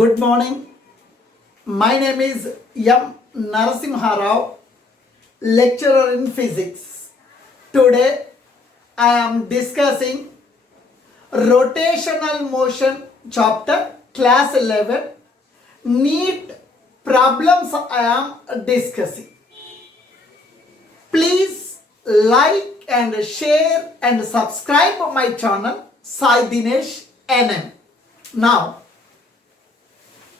Good morning. My name is Narasimha, lecturer in physics. Today I am discussing rotational motion chapter class 11. Neet problems I am discussing. Please like and share and subscribe my channel Sai Dinesh NM. Now,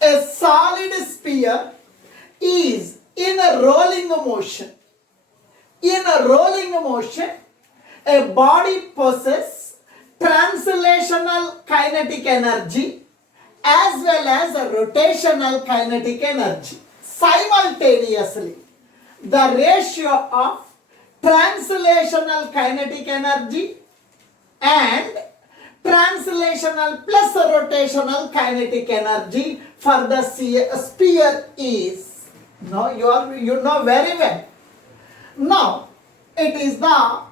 a solid sphere is in a rolling motion. In a rolling motion, a body possesses translational kinetic energy as well as a rotational kinetic energy. Simultaneously, the ratio of translational kinetic energy and translational plus rotational kinetic energy for the sphere is, you know very well. Now,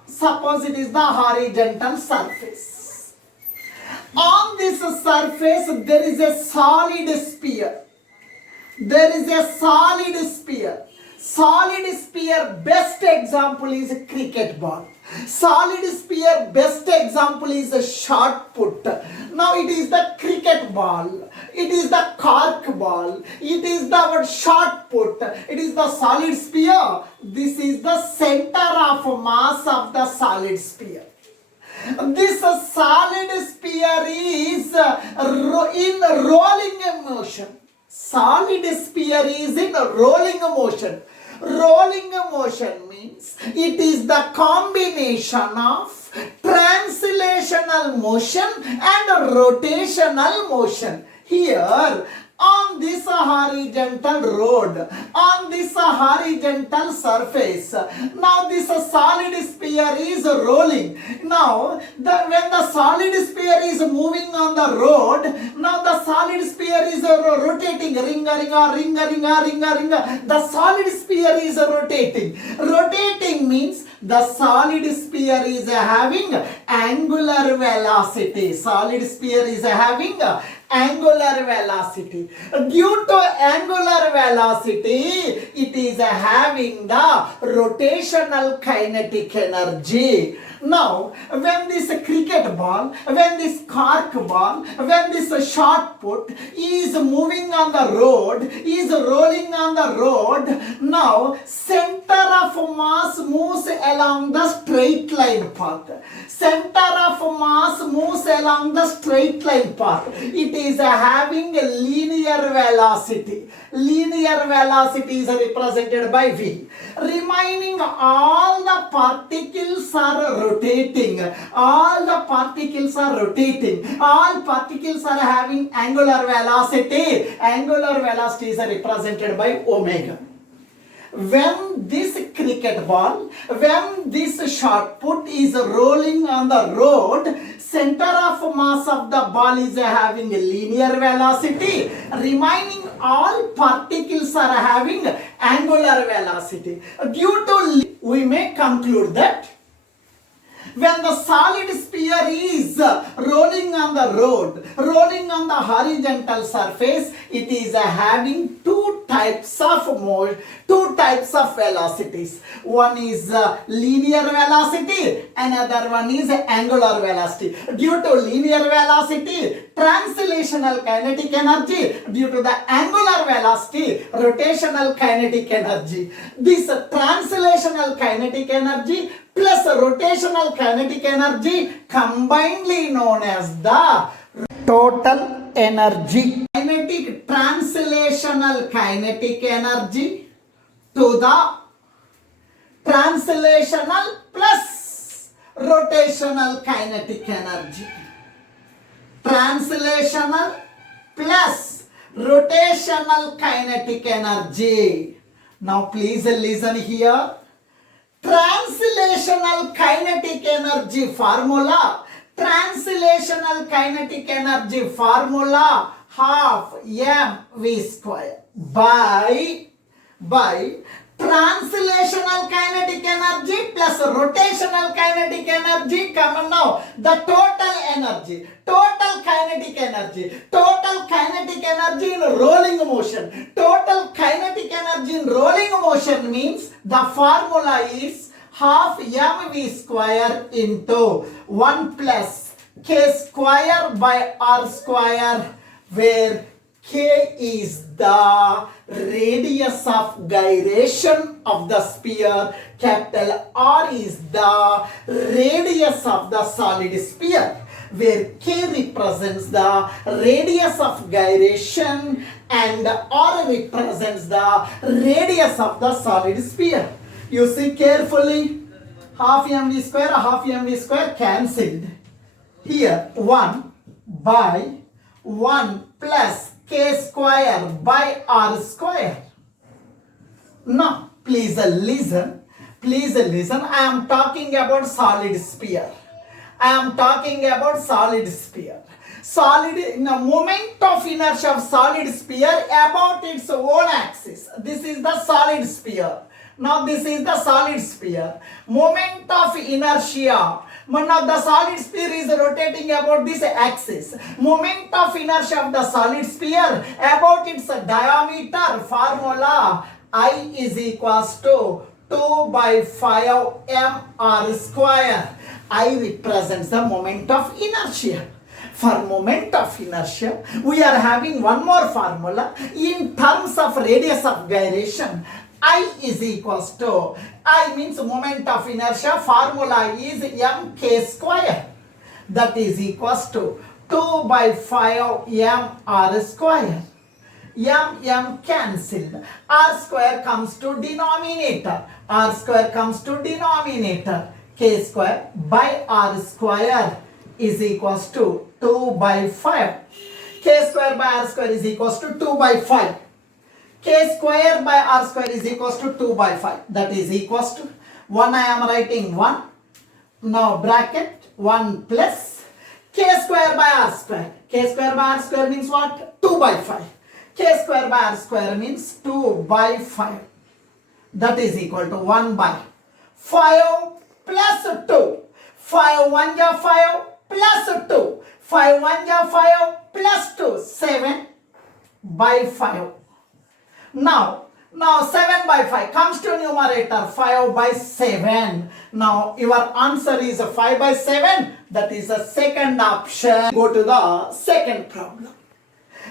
suppose it is the horizontal surface. On this surface, there is a solid sphere. There is a solid sphere. Solid sphere, best example is a cricket ball. Solid sphere, best example is a shot put. Now it is the cricket ball. It is the cork ball. It is the shot put. It is the solid sphere. This is the center of mass of the solid sphere. This solid sphere is in rolling motion. Solid sphere is in rolling motion. Rolling motion means it is the combination of translational motion and rotational motion. Here, on this horizontal road, on this horizontal surface, now this solid sphere is rolling. Now, when the solid sphere is moving on the road, now the solid sphere is rotating, ringa. The solid sphere is rotating. Rotating means the solid sphere is having angular velocity. Solid sphere is having angular velocity. Due to angular velocity, it is having the rotational kinetic energy. Now, when this cricket ball, when this cork ball, when this shot put is moving on the road, is rolling on the road, now center of mass moves along the straight line path. Center of mass moves along the straight line path. It is having a linear velocity. Linear velocity is represented by V. Remaining all the particles are rotating. All the particles are rotating. All particles are having angular velocity. Angular velocity is represented by omega. When this cricket ball, when this shot put is rolling on the road, center of mass of the ball is having a linear velocity. Remaining all particles are having angular velocity. Due to, we may conclude that when the solid sphere is rolling on the road, rolling on the horizontal surface, it is having two types of motion, two types of velocities. One is linear velocity, another one is angular velocity. Due to linear velocity, translational kinetic energy. Due to the angular velocity, rotational kinetic energy. This translational kinetic energy plus rotational kinetic energy combinedly known as the total energy. Kinetic translational kinetic energy to the translational plus rotational kinetic energy. Translational plus rotational kinetic energy. Now please listen here. Translational kinetic energy formula. Translational kinetic energy formula half mv square by Translational kinetic energy plus rotational kinetic energy. Come on now. The total energy. Total kinetic energy. Total kinetic energy in rolling motion. Total kinetic energy in rolling motion means the formula is half mv square into 1 plus k square by r square, where k is the radius of gyration of the sphere, capital R is the radius of the solid sphere, where k represents the radius of gyration and R represents the radius of the solid sphere. You see carefully, half mv square cancelled. Here 1 by 1 plus k square by r square. Now please listen. I am talking about solid sphere. Solid in a moment of inertia of solid sphere about its own axis. This is the solid sphere. Now this is the solid sphere. Moment of inertia. Now the solid sphere is rotating about this axis. Moment of inertia of the solid sphere about its diameter. Formula I is equals to 2 by 5 mr square. I represents the moment of inertia. For moment of inertia, we are having one more formula in terms of radius of gyration. I is equals to, I means moment of inertia, formula is mk square. That is equals to 2 by 5 mr square. M cancelled. R square comes to denominator. K square by r square is equals to 2 by 5. K square by r square is equals to 2 by 5. K square by r square is equals to 2 by 5. That is equals to 1. I am writing 1. Now bracket 1 plus k square by r square. K square by r square means what? 2 by 5. K square by r square means 2 by 5. That is equal to 1 by 5 plus 2. 5 1 ja 5 plus 2. 5 1 ja 5 plus 2. 7 by 5. Now 7 by 5 comes to numerator, 5 by 7. Now your answer is 5 by 7. That is the second option. Go to the second problem.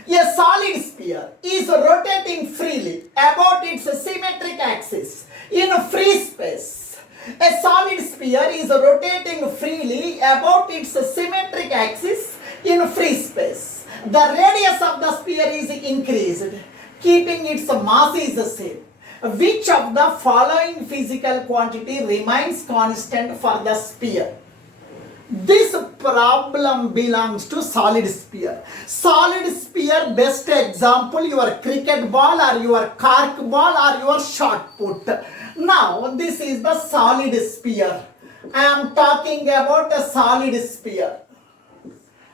A solid sphere is rotating freely about its symmetric axis in free space. A solid sphere is rotating freely about its symmetric axis in free space. The radius of the sphere is increased, keeping its mass is the same. Which of the following physical quantity remains constant for the sphere? This problem belongs to solid sphere. Solid sphere, best example, your cricket ball or your cork ball or your shot put. Now this is the solid sphere. I am talking about a solid sphere.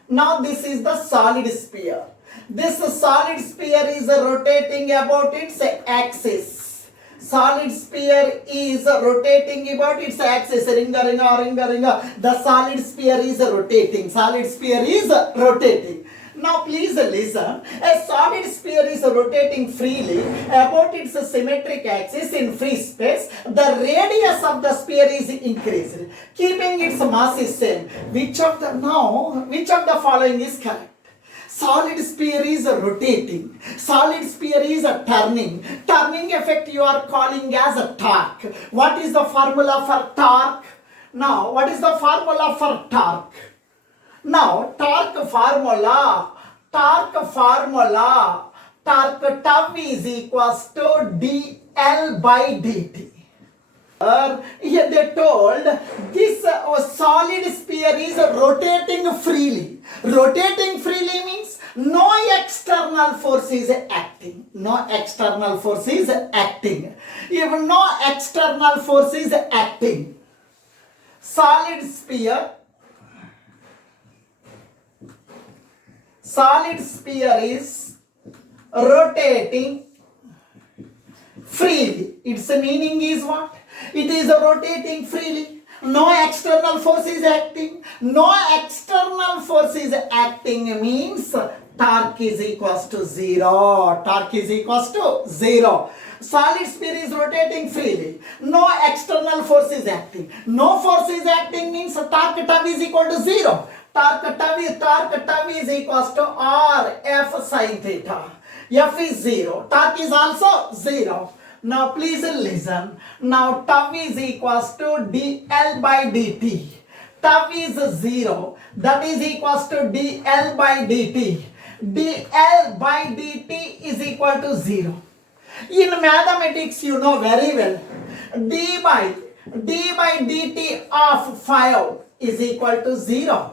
Now this is the solid sphere. This solid sphere is rotating about its axis. Solid sphere is rotating about its axis. Ringa. The solid sphere is rotating. Now please listen. A solid sphere is rotating freely about its symmetric axis in free space. The radius of the sphere is increased, keeping its mass is same. Which of the following is correct? Solid sphere is rotating. Solid sphere is turning. Turning effect you are calling as a torque. What is the formula for torque? Now, what is the formula for torque? Now, torque tau is equals to dL by dt. Here they told this solid sphere is rotating freely. Rotating freely means no external force is acting. If no external force is acting, solid sphere is rotating freely. Its meaning is what? It is rotating freely. No external force is acting. No external force is acting means torque is equals to 0. Torque is equals to 0. Solid sphere is rotating freely. No external force is acting. No force is acting means torque tau is equal to 0. Torque tau is equals to R F sin theta. F is 0. Torque is also 0. Now please listen. Now tau is equals to dl by dt. Tau is 0. That is equals to dl by dt. dl by dt is equal to 0. In mathematics you know very well. d by dt of 5 is equal to 0.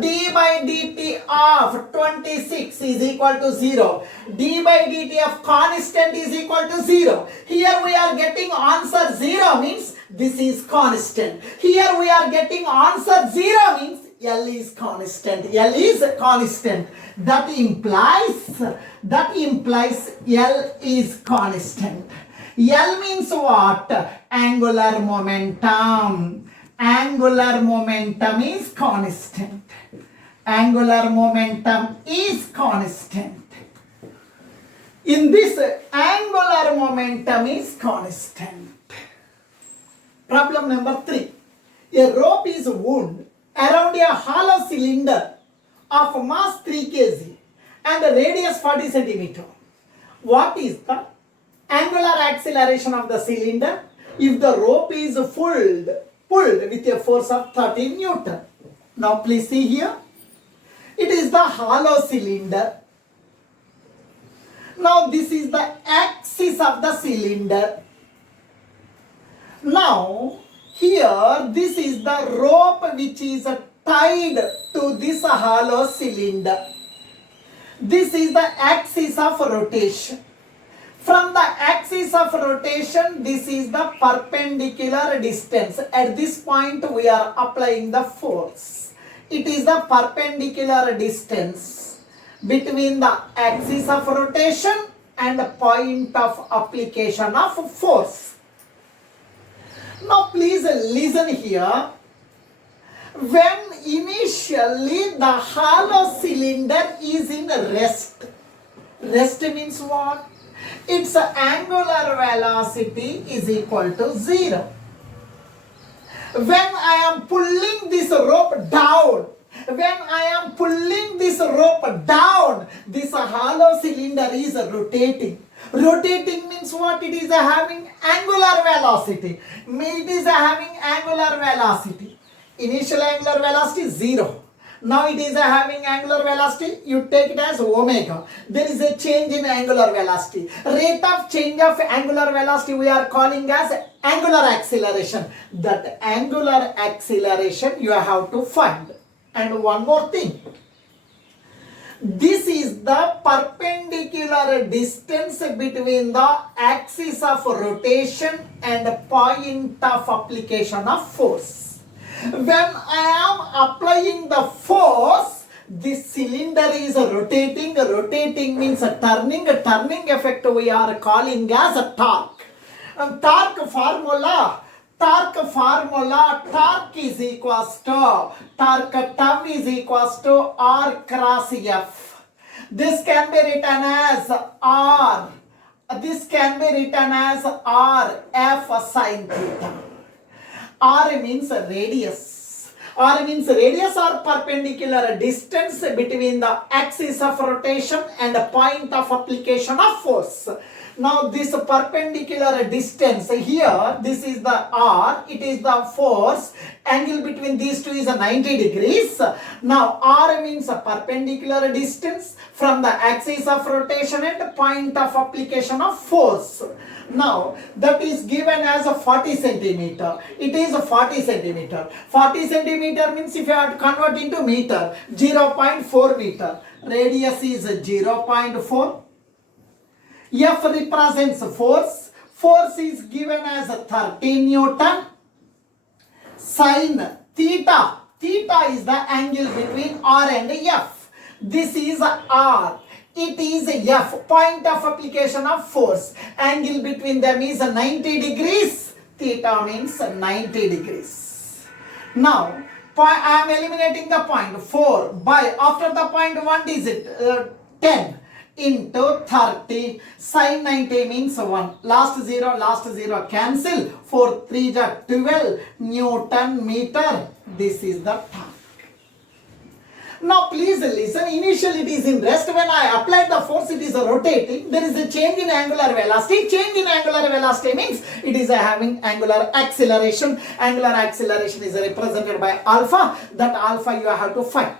d by dt of 26 is equal to 0. d by dt of constant is equal to 0. Here we are getting answer 0 means this is constant. Here we are getting answer 0 means L is constant. L is constant. That implies L is constant. L means what? Angular momentum. Angular momentum is constant. Angular momentum is constant. In this, angular momentum is constant. Problem number 3. A rope is wound around a hollow cylinder of mass 3 kg and radius 40 cm. What is the angular acceleration of the cylinder if the rope is pulled with a force of 13 Newton? Now please see here. It is the hollow cylinder. Now this is the axis of the cylinder. Now here this is the rope which is tied to this hollow cylinder. This is the axis of rotation. From the axis of rotation, this is the perpendicular distance. At this point we are applying the force. It is the perpendicular distance between the axis of rotation and the point of application of force. Now please listen here. When initially the hollow cylinder is in rest. Rest means what? Its angular velocity is equal to 0. When I am pulling this rope down, this hollow cylinder is rotating. Rotating means what? It is having angular velocity. It is having angular velocity. Initial angular velocity is 0. Now it is having angular velocity, you take it as omega. There is a change in angular velocity. Rate of change of angular velocity we are calling as angular acceleration. That angular acceleration you have to find. And one more thing. This is the perpendicular distance between the axis of rotation and the point of application of force. When I am applying the force, this cylinder is rotating. Rotating means a turning. A turning effect we are calling as a torque. Torque formula is equals to torque tau is equals to R cross F. This can be written as R. This can be written as R F sin theta. R means radius. R means radius or perpendicular distance between the axis of rotation and the point of application of force. Now this perpendicular distance here, this is the R, it is the force, angle between these two is 90 degrees. Now R means a perpendicular distance from the axis of rotation and point of application of force. Now that is given as a 40 centimeter. It is a 40 centimeter. 40 centimeter means if you have to convert into meter, 0.4 meter. Radius is 0.4. F represents force. Force is given as 13 Newton. Sin theta. Theta is the angle between R and F. This is R. It is F, point of application of force. Angle between them is 90 degrees. Theta means 90 degrees. Now, I am eliminating the point 4 by, after the point 1 digit, 10 into 30. Sin 90 means 1. Last 0 cancel. 4 3 is 12 Newton meter. This is the torque. Now please listen, initially it is in rest. When I apply the force, it is rotating. There is a change in angular velocity. Change in angular velocity means it is having angular acceleration. Angular acceleration is represented by alpha. That alpha you have to find.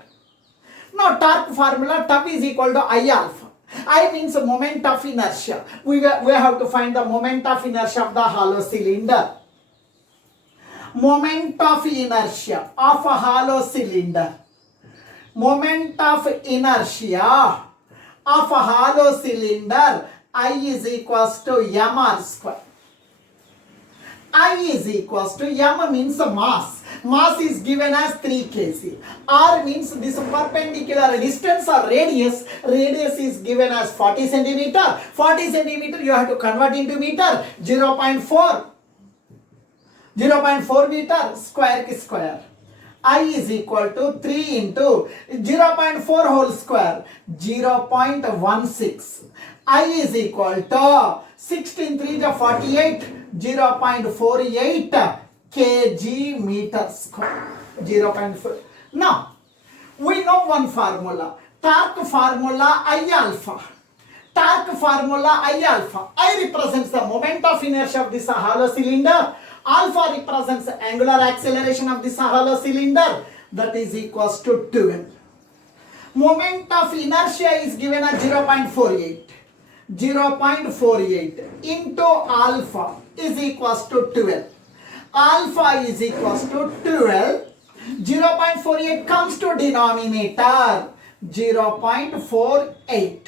Now torque formula, tau is equal to I alpha. I means moment of inertia. We have to find the moment of inertia of the hollow cylinder. Moment of inertia of a hollow cylinder. Moment of inertia of a hollow cylinder, I is equals to mr square. I is equals to m means mass. Mass is given as 3 kg. R means this perpendicular distance or radius. Radius is given as 40 centimeter. 40 centimeter you have to convert into meter. 0.4 meter square is square. I is equal to 3 into 0.4 whole square, 0.16. I is equal to 16 3 is 48, 0.48 kg meter square, 0.4. Now, we know one formula, torque formula I alpha. Torque formula I alpha. I represents the moment of inertia of this hollow cylinder. Alpha represents angular acceleration of this hollow cylinder, that is equals to 12. Moment of inertia is given as 0.48. 0.48 into alpha is equals to 12. Alpha is equals to 12. 0.48 comes to denominator. 0.48.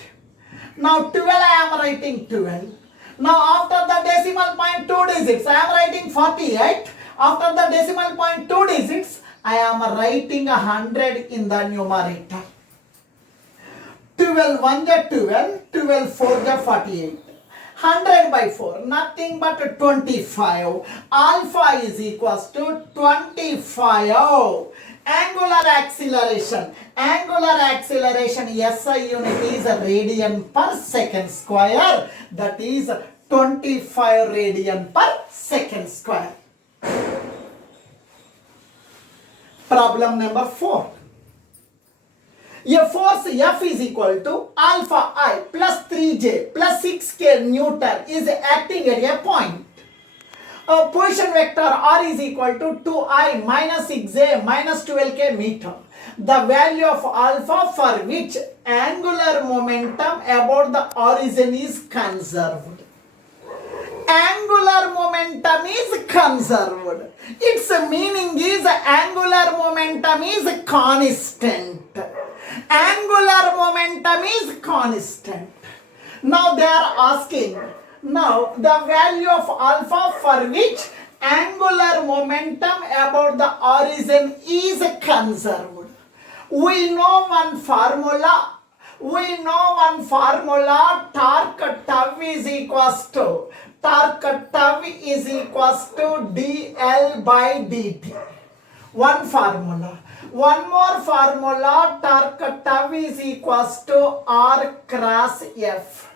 Now 12 I am writing 12. Now after the decimal point 2 digits, I am writing 48. After the decimal point 2 digits, I am writing 100 in the numerator. 12 1 is 12, 12 4 is 48. 100 by 4, nothing but 25. Alpha is equals to 25. Angular acceleration. Angular acceleration SI unit is radian per second square. That is 25 radian per second square. Problem number 4. A force F is equal to alpha I plus 3J plus 6K Newton is acting at a point. A position vector R is equal to 2I minus 6J minus 12K meter. The value of alpha for which angular momentum about the origin is conserved. Angular momentum is conserved. Its meaning is angular momentum is constant. Angular momentum is constant. Now they are asking, now the value of alpha for which angular momentum about the origin is conserved. We know one formula. Torque tau is equals to dl by dt. One formula. One more formula, torque tau is equals to R cross F.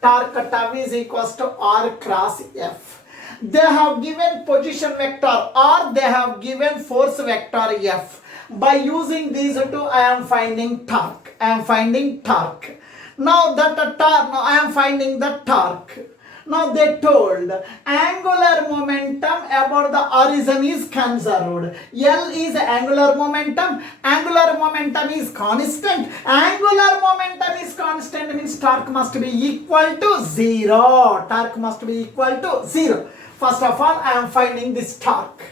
Torque tau is equals to R cross F. They have given position vector R, they have given force vector F. By using these two, I am finding torque. Now I am finding the torque. Now they told angular momentum about the origin is conserved. L is angular momentum. Angular momentum is constant. Angular momentum is constant means torque must be equal to 0. Torque must be equal to 0. First of all, I am finding this torque.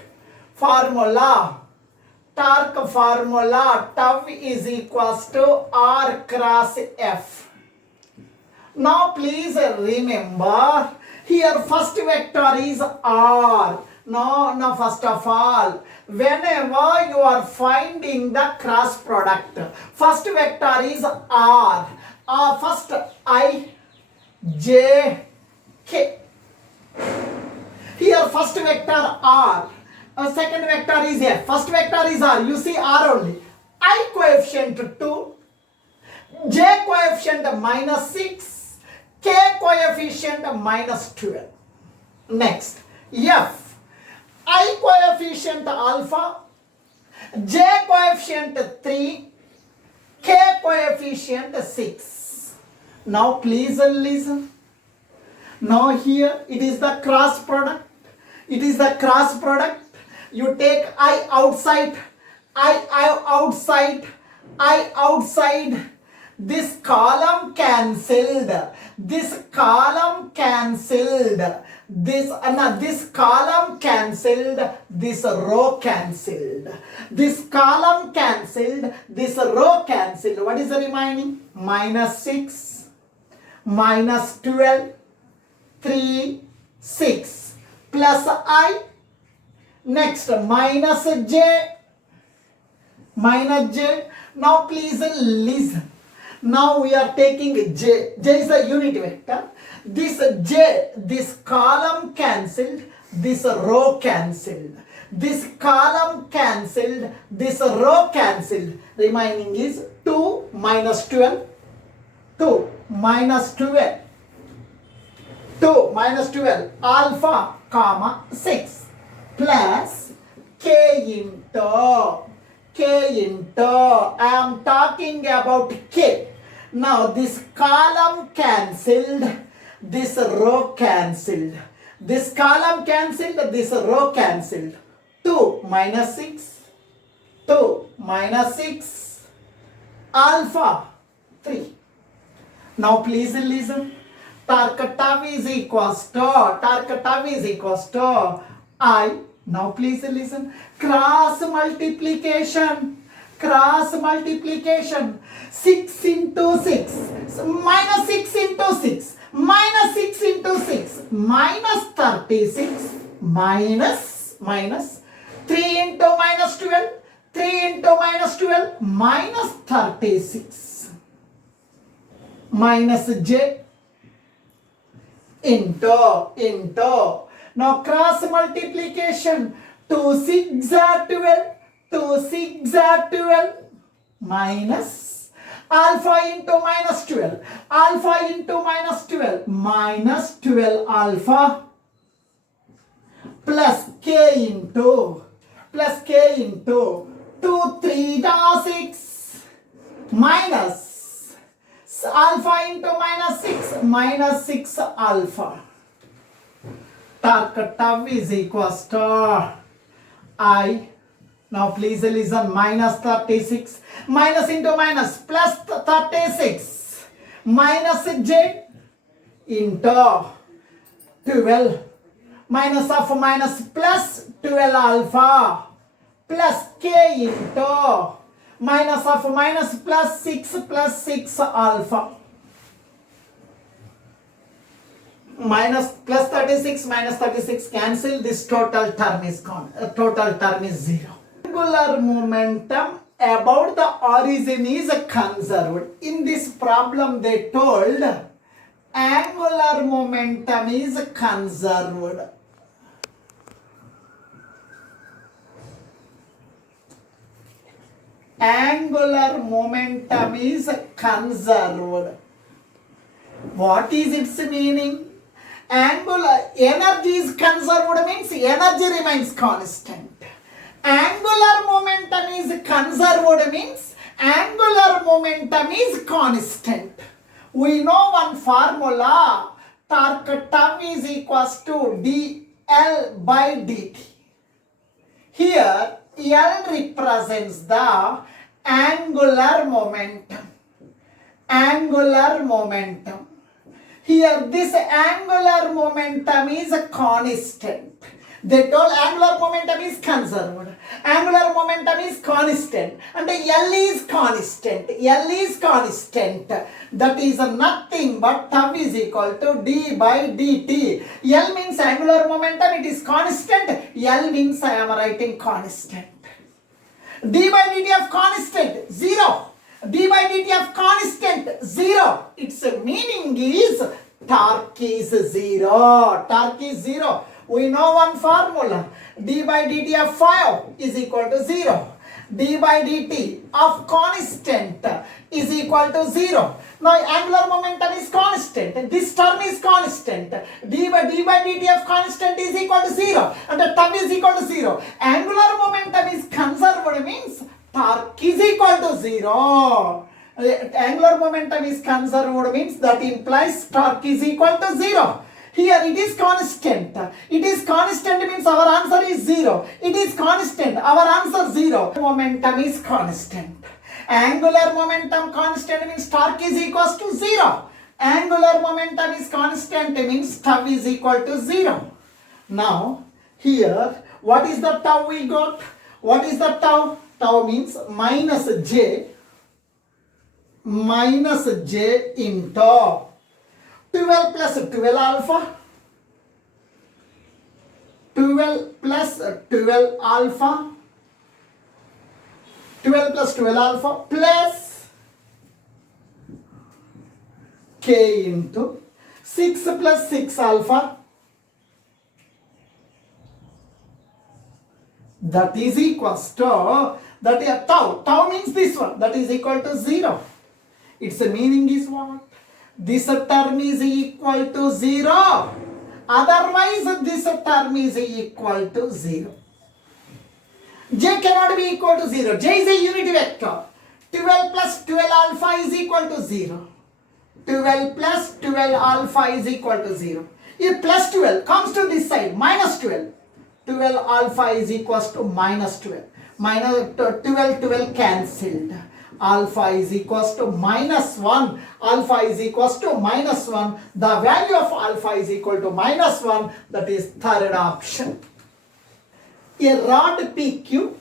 Torque formula tau is equals to R cross F. Now please remember, here first vector is R. No, first of all, whenever you are finding the cross product, first vector is R. First I, J, K. Here first vector R, second vector is F. First vector is R. You see R only. I coefficient 2, J coefficient -6, K coefficient -12. Next, F. I coefficient alpha, J coefficient 3, K coefficient 6. Now please listen. Now here it is the cross product. It is the cross product. You take I outside, I outside, I outside. This column cancelled. This column cancelled. This column cancelled. This row cancelled. This column cancelled. This row cancelled. What is the remaining? -6, -12, 3, 6 plus I. Next minus J. Now please listen. Now we are taking J. J is a unit vector. This J, this column cancelled, this row cancelled. This column cancelled, this row cancelled. Remaining is 2 minus 12. 2 minus 12. 2 minus 12 alpha comma 6 plus K into I am talking about K. Now this column cancelled, this row cancelled. This column cancelled, this row cancelled. 2 minus 6, 2 minus 6 alpha 3. Now please listen. Torque tau is equals to I. Now please listen. Cross multiplication. 6 into 6. Minus 6 into 6. Minus 6 into 6. Minus 36. Minus 3 into minus 12. 3 into minus 12. Minus 36. Minus J. Into. Now cross multiplication. 2 6 are 12. 2 6 are 12. Minus alpha into minus 12. Alpha into minus 12. Minus 12 alpha. Plus K into. 2 3 are 6. Minus alpha into minus 6. Minus 6 alpha. Torque tau is equals to I. Now please listen. Minus 36. Minus into minus. Plus 36. Minus J into 12. Minus of minus plus 12 alpha. Plus K into minus of minus plus 6 alpha. Minus plus 36 minus 36 cancel. This total term is gone. Total term is 0. Angular momentum about the origin is conserved. In this problem they told angular momentum is conserved. Angular momentum is conserved. What is its meaning? Angular energy is conserved means energy remains constant. Angular momentum is conserved means angular momentum is constant. We know one formula. Torque tau is equals to dl by dt. Here L represents the angular momentum. Angular momentum. Here this angular momentum is a constant. They told angular momentum is conserved. Angular momentum is constant. And L is constant. L is constant. That is nothing but tau is equal to d by dt. L means angular momentum. It is constant. L means I am writing constant. D by dt of constant 0. d by dt of constant 0. Its meaning is torque is 0. Torque is 0. We know one formula. D by dt of 5 is equal to 0. D by dt of constant is equal to 0. Now angular momentum is constant. This term is constant. D by dt of constant is equal to 0. And the term is equal to 0. Angular momentum is conserved means torque is equal to 0. Angular momentum is conserved means that implies torque is equal to 0. Here it is constant. It is constant means our answer is 0. It is constant. Our answer 0. Momentum is constant. Angular momentum constant means torque is equals to 0. Angular momentum is constant means tau is equal to 0. Now here what is the tau we got? What is the tau? Tau means minus j into 12 plus 12 alpha, 12 plus 12 alpha, 12 plus 12 alpha plus k into 6 plus 6 alpha, that is equals to, that is tau. Tau means this one, that is equal to 0. Its meaning is what? This term is equal to 0. Otherwise, this term is equal to 0. J cannot be equal to 0. J is a unit vector. 12 plus 12 alpha is equal to 0. 12 plus 12 alpha is equal to 0. If plus 12 comes to this side, minus 12. 12 alpha is equals to minus 12. Minus 12 cancelled. Alpha is equals to minus 1. Alpha is equals to minus 1. The value of alpha is equal to minus 1. That is third option. A rod PQ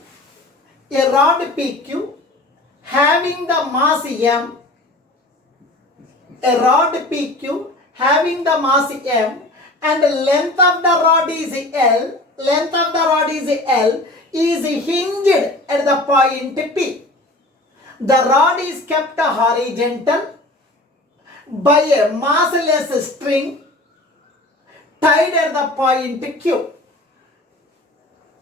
having the mass M. A rod PQ having the mass M and the length of the rod is L. Length of the rod is L is hinged at the point P. The rod is kept horizontal by a massless string tied at the point Q.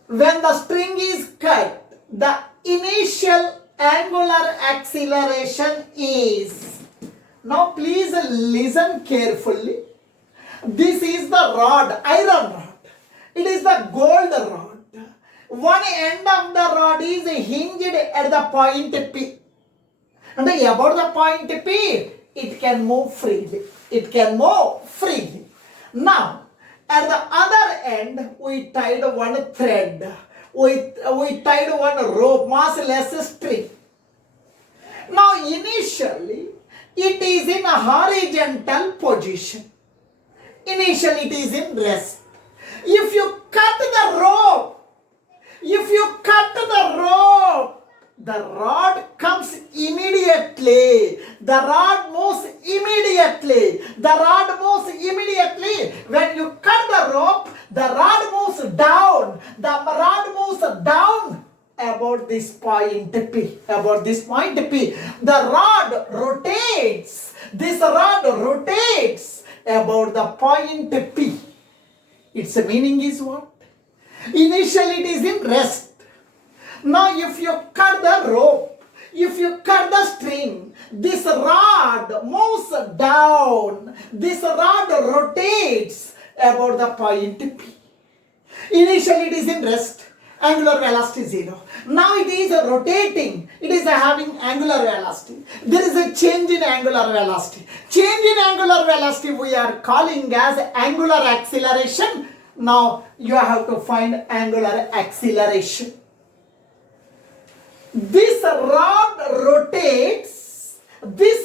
When the string is cut, the initial angular acceleration is. Now please listen carefully. This is the rod, iron rod. It is the gold rod. One end of the rod is hinged at the point P. And about the point P, it can move freely. It can move freely. Now, at the other end, we tied one thread. We tied one rope, massless string. Now, initially, it is in a horizontal position. Initially, it is in rest. If you cut the rope, the rod comes immediately. The rod moves immediately. The rod moves immediately. When you cut the rope, the rod moves down. The rod moves down about this point P. About this point P. The rod rotates. This rod rotates about the point P. Its meaning is what? Initially it is in rest. Now if you cut the rope, if you cut the string, this rod moves down. This rod rotates about the point P. Initially it is in rest. Angular velocity 0. Now it is rotating. It is having angular velocity. There is a change in angular velocity. Change in angular velocity we are calling as angular acceleration. Now you have to find angular acceleration. This rod rotates about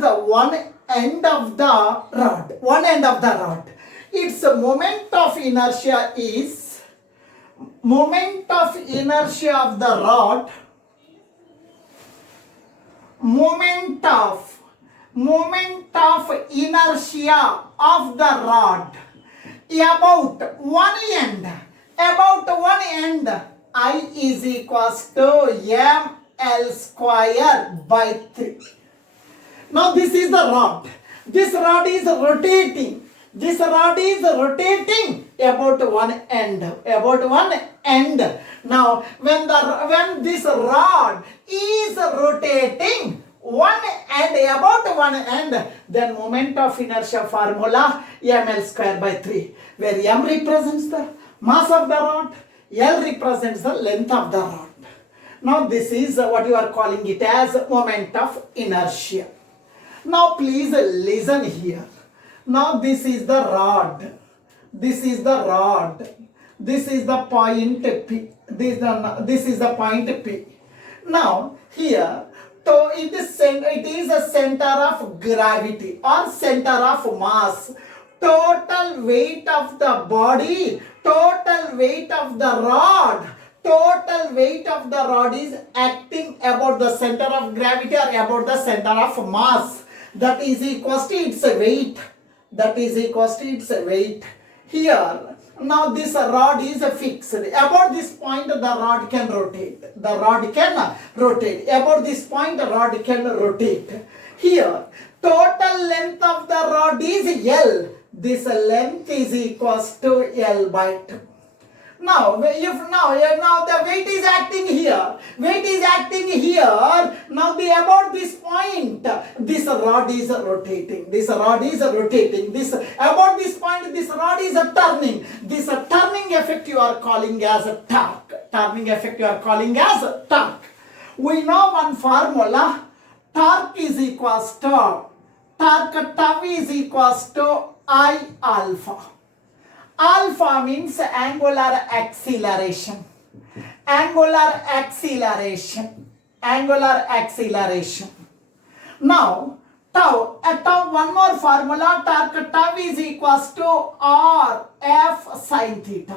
the one end of the rod. Its moment of inertia is moment of inertia of the rod about one end I is equals to L square by 3. Now this is the rod. This rod is rotating. This rod is rotating about one end. About one end. Now when this rod is rotating one end, about one end, then moment of inertia formula ml square by 3, where m represents the mass of the rod, L represents the length of the rod. Now this is what you are calling it as moment of inertia. Now please listen here. Now this is the rod. This is the rod. This is the point P. This is the point P. Now here, so it is a center of gravity or center of mass. Total weight of the body, total weight of the rod, total weight of the rod is acting about the center of gravity or about the center of mass. That is equals to its weight. That is equals to its weight. Here, now this rod is fixed. About this point, the rod can rotate. The rod can rotate. About this point, the rod can rotate. Here, total length of the rod is L. This length is equals to L by 2. Now the weight is acting here. Weight is acting here. Now about this point, this rod is rotating. This rod is rotating. About this point, this rod is turning. This turning effect you are calling as a torque. Turning effect you are calling as a torque. We know one formula. Torque is equals to torque tau is equals to I alpha. Alpha means angular acceleration. Angular acceleration. Angular acceleration. Now, tau, one more formula, torque tau is equals to R F sin theta.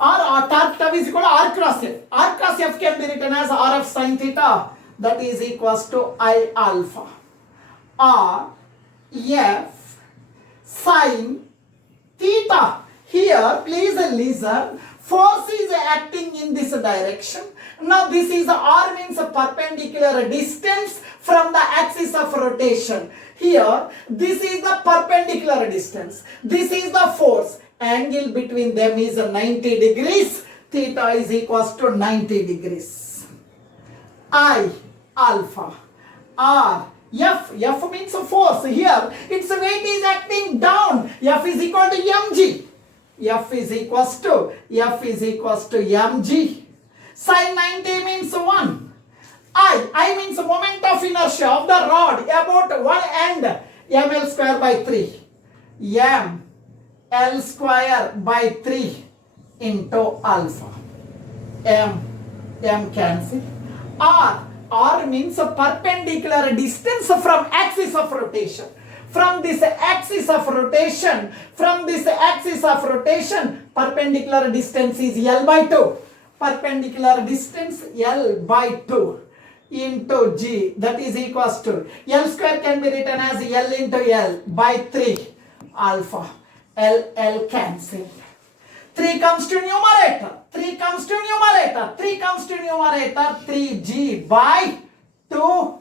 Or torque tau is equal to R cross F. R cross F can be written as R F sin theta. That is equals to I alpha. R F sin theta. Here, please listen. Force is acting in this direction. Now, this is R means a perpendicular distance from the axis of rotation. Here, this is the perpendicular distance. This is the force. Angle between them is 90 degrees. Theta is equals to 90 degrees. I alpha R F. F means a force. Here, its weight is acting down. F is equal to mg. F is equals to mg. Sin 90 means 1. I means moment of inertia of the rod about one end. ml square by 3. M L square by 3 into alpha. M cancel. R means a perpendicular distance from axis of rotation. From this axis of rotation, perpendicular distance is L by 2. Perpendicular distance L by 2 into G. That is equals to L square can be written as L into L by 3 alpha. L cancel. 3 comes to numerator. 3 comes to numerator. 3G by 2.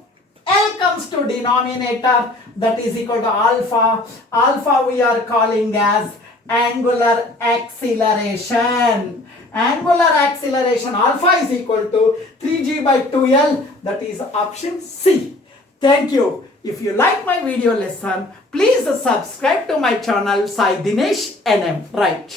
L comes to denominator. That is equal to alpha. Alpha we are calling as angular acceleration. Angular acceleration alpha is equal to 3g by 2L. That is option C. Thank you. If you like my video lesson, please subscribe to my channel Sai Dinesh NM. Right.